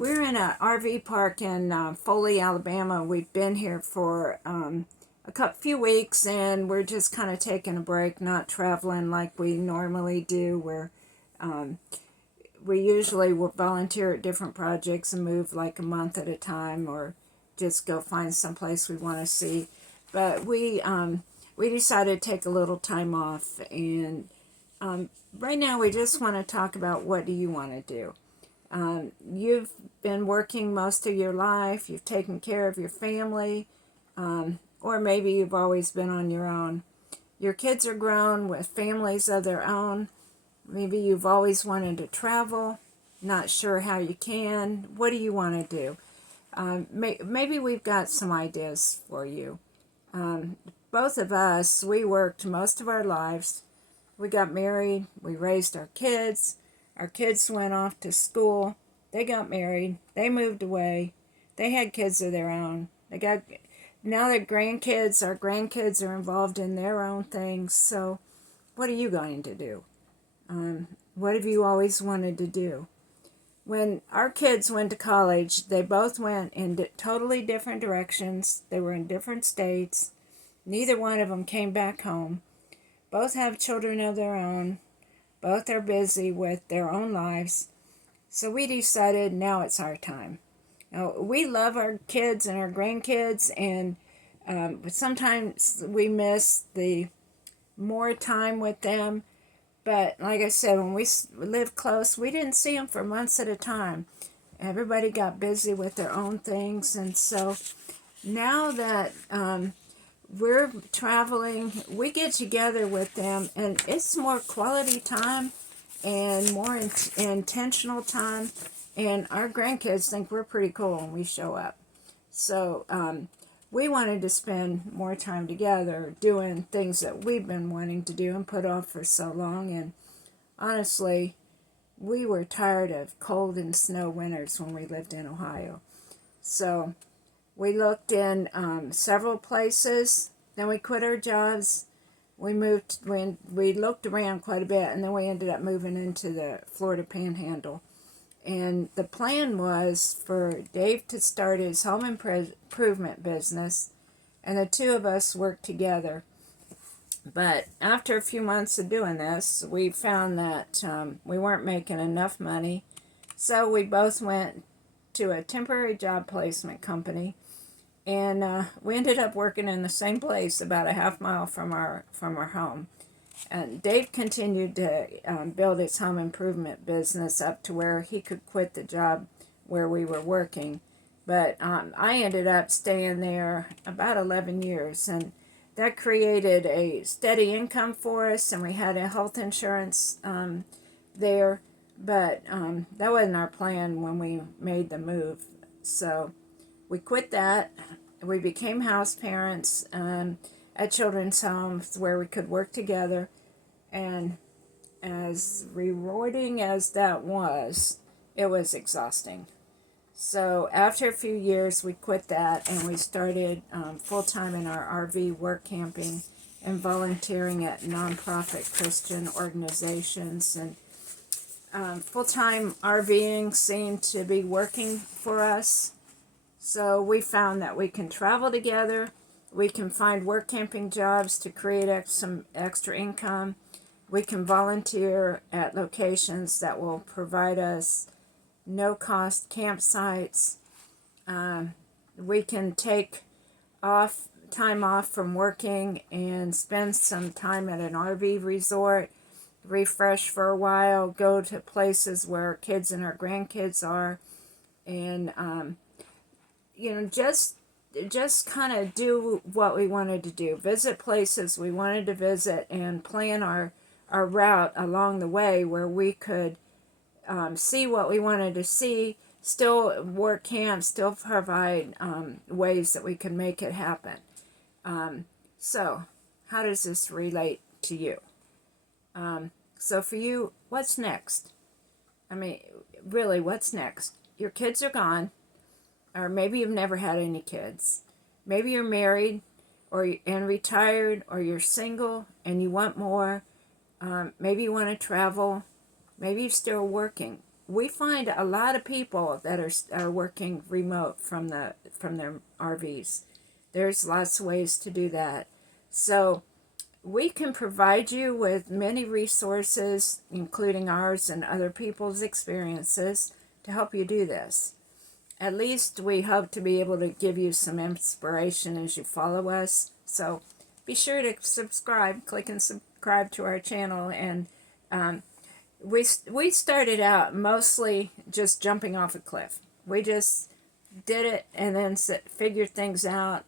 We're in an RV park in Foley, Alabama. We've been here for few weeks, and we're just kind of taking a break, not traveling like we normally do. Um, we usually will volunteer at different projects and move like a month at a time, or just go find someplace we want to see. But we decided to take a little time off, and right now we just want to talk about, what do you want to do? You've been working most of your life, you've taken care of your family, or maybe you've always been on your own. Your kids are grown with families of their own. Maybe you've always wanted to travel, not sure how you can. What do you want to do? Maybe we've got some ideas for you. Both of us, we worked most of our lives. We got married, we raised our kids went off to school, they got married, they moved away, they had kids of their own. Now that our grandkids are involved in their own things. So what are you going to do? What have you always wanted to do? When our kids went to college, they both went in totally different directions. They were in different states. Neither one of them came back home. Both have children of their own. Both are busy with their own lives. So we decided now it's our time. Now, we love our kids and our grandkids, and but sometimes we miss the more time with them. But like I said, when we lived close, we didn't see them for months at a time. Everybody got busy with their own things, and so now that we're traveling, we get together with them, and it's more quality time and more intentional time. And our grandkids think we're pretty cool when we show up. So we wanted to spend more time together doing things that we've been wanting to do and put off for so long. And honestly, we were tired of cold and snow winters when we lived in Ohio. So we looked in several places. Then we quit our jobs. We looked around quite a bit, and then we ended up moving into the Florida Panhandle. And the plan was for Dave to start his home improvement business, and the two of us worked together. But after a few months of doing this, we found that we weren't making enough money. So we both went to a temporary job placement company, and we ended up working in the same place about a half mile from our home. And Dave continued to build his home improvement business up to where he could quit the job where we were working. But I ended up staying there about 11 years, and that created a steady income for us, and we had a health insurance there. But that wasn't our plan when we made the move. So we quit that. We became house parents at children's homes where we could work together. And as rewarding as that was, it was exhausting. So after a few years, we quit that, and we started full-time in our RV work camping and volunteering at nonprofit Christian organizations. And full-time RVing seemed to be working for us. So we found that we can travel together, we can find work camping jobs to create some extra income, we can volunteer at locations that will provide us no-cost campsites. We can take time off from working and spend some time at an RV resort, refresh for a while, go to places where our kids and our grandkids are, and just kind of do what we wanted to do. Visit places we wanted to visit and plan our route along the way where we could see what we wanted to see, still work camp, still provide ways that we can make it happen. So how does this relate to you? So for you, what's next? I mean, really, what's next? Your kids are gone, or maybe you've never had any kids. Maybe you're married and retired, or you're single and you want more. Maybe you want to travel. Maybe you're still working. we find a lot of people that are working remote from their RVs. There's lots of ways to do that. So we can provide you with many resources, including ours and other people's experiences, to help you do this. At least we hope to be able to give you some inspiration as you follow us. So be sure to subscribe, click and subscribe to our channel. And we started out mostly just jumping off a cliff. We just did it and then figured things out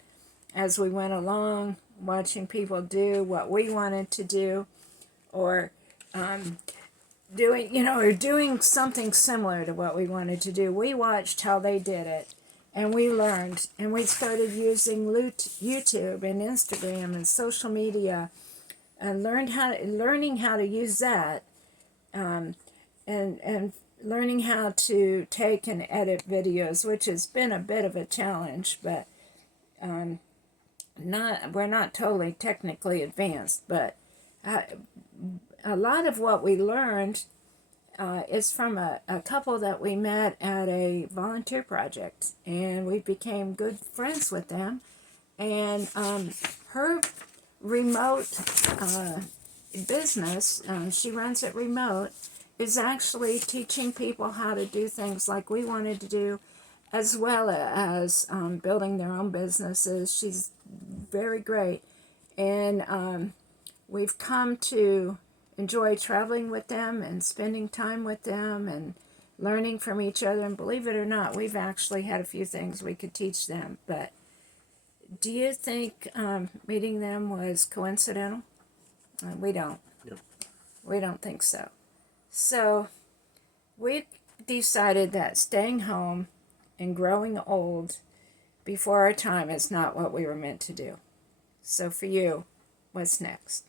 as we went along, watching people do what we wanted to do, or doing something similar to what we wanted to do. We watched how they did it, and we learned, and we started using YouTube and Instagram and social media, and learning how to use that, and learning how to take and edit videos, which has been a bit of a challenge, but we're not totally technically advanced, but a lot of what we learned is from a couple that we met at a volunteer project, and we became good friends with them. And her remote business, she runs it remote, is actually teaching people how to do things like we wanted to do, as well as building their own businesses. She's very great, and we've come to enjoy traveling with them and spending time with them and learning from each other. And believe it or not, we've actually had a few things we could teach them. But do you think meeting them was coincidental? We don't. Yep. We don't think so. So we decided that staying home and growing old before our time is not what we were meant to do. So for you, what's next?